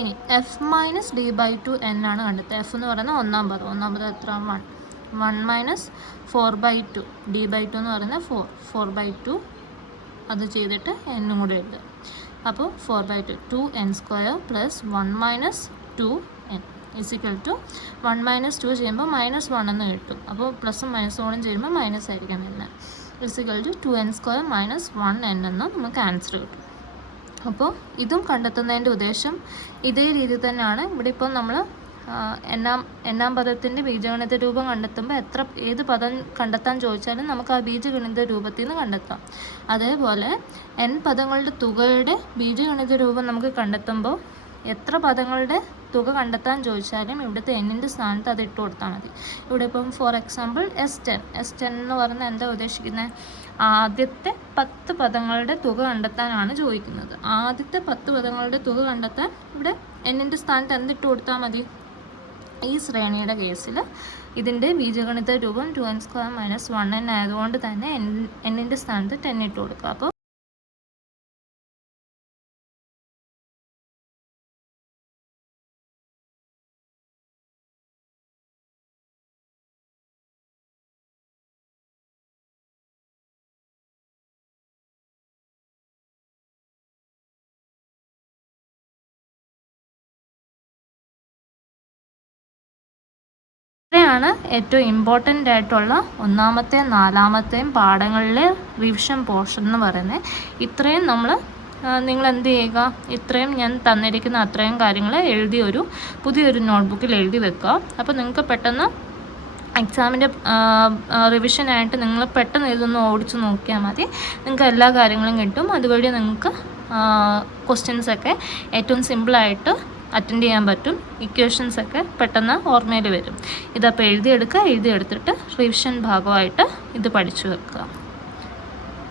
ഇനി f - d/2 n ആണ് കണ്ടെത്തുക. f എന്ന് പറയുന്നത് 1ാം പദം, 1ാം പദം എത്ര, 1 - 4/2 d/2 എന്ന് പറയുന്നത് 4/2 അത് ചെയ്തിട്ട് n കൂടെ ഉണ്ട്. അപ്പോൾ 4/2 2n² പ്ലസ് 1 - 2n = 1 - 2 ചെയ്യുമ്പോൾ -1 എന്ന് കിട്ടും. അപ്പോൾ പ്ലസും മൈനസും ചെയ്യുമ്പോൾ മൈനസ് ആയിരിക്കും വരുന്നത്. = 2n² - 1n എന്ന് നമുക്ക് ആൻസർ കിട്ടും. അപ്പോൾ ഇതും കണ്ടെത്തുന്നതിൻ്റെ ഉദ്ദേശം ഇതേ രീതി തന്നെയാണ്. ഇവിടെ ഇപ്പോൾ നമ്മൾ എണ്ണാം പദത്തിൻ്റെ ബീജഗണിത രൂപം കണ്ടെത്തുമ്പോൾ ഏത് പദം കണ്ടെത്താൻ ചോദിച്ചാലും നമുക്ക് ആ ബീജഗണിത രൂപത്തിൽ നിന്ന് കണ്ടെത്താം. അതേപോലെ n പദങ്ങളുടെ തുകയുടെ ബീജഗണിത രൂപം നമുക്ക് കണ്ടെത്തുമ്പോൾ എത്ര പദങ്ങളുടെ തുക കണ്ടെത്താൻ ചോദിച്ചാലും ഇവിടുത്തെ എന്നിൻ്റെ സ്ഥാനത്ത് അത് ഇട്ട് കൊടുത്താൽ മതി. ഇവിടെ ഇപ്പം ഫോർ എക്സാമ്പിൾ S10 എന്ന് പറയുന്നത് എന്താ ഉദ്ദേശിക്കുന്നത്, ആദ്യത്തെ 10 പദങ്ങളുടെ തുക കണ്ടെത്താനാണ് ചോദിക്കുന്നത്. ആദ്യത്തെ 10 പദങ്ങളുടെ തുക കണ്ടെത്താൻ ഇവിടെ എന്നിൻ്റെ സ്ഥാനത്ത് എന്തിട്ട് കൊടുത്താൽ മതി, ഈ ശ്രേണിയുടെ കേസിൽ ഇതിൻ്റെ ബീജഗണിത രൂപം 2n² - 1n ആയതുകൊണ്ട് തന്നെ എന്നിൻ്റെ സ്ഥാനത്ത് 10 ഇട്ട് കൊടുക്കുക. അപ്പോൾ ഇത്രയാണ് ഏറ്റവും ഇമ്പോർട്ടൻ്റ് ആയിട്ടുള്ള 1ാമത്തെയും 4ാമത്തെയും പാഠങ്ങളിലെ റിവിഷൻ പോർഷൻ എന്ന് പറയുന്നത്. ഇത്രയും നിങ്ങൾ എന്ത് ചെയ്യുക, ഇത്രയും ഞാൻ തന്നിരിക്കുന്ന അത്രയും കാര്യങ്ങൾ പുതിയൊരു നോട്ട്ബുക്കിൽ എഴുതി വെക്കുക. അപ്പോൾ നിങ്ങൾക്ക് പെട്ടെന്ന് എക്സാമിൻ്റെ റിവിഷനായിട്ട് നിങ്ങൾ പെട്ടെന്ന് ഇതൊന്ന് ഓടിച്ച് നോക്കിയാൽ മതി. നിങ്ങൾക്ക് എല്ലാ കാര്യങ്ങളും കിട്ടും. അതുവഴി നിങ്ങൾക്ക് ക്വസ്റ്റ്യൻസൊക്കെ ഏറ്റവും സിമ്പിളായിട്ട് അറ്റൻഡ് ചെയ്യാൻ പറ്റും. ഇക്വേഷൻസൊക്കെ പെട്ടെന്ന് ഓർമ്മയിൽ വരും. ഇതപ്പോൾ എഴുതിയെടുത്തിട്ട് റിവിഷൻ ഭാഗമായിട്ട് ഇത് പഠിച്ചു വെക്കുക.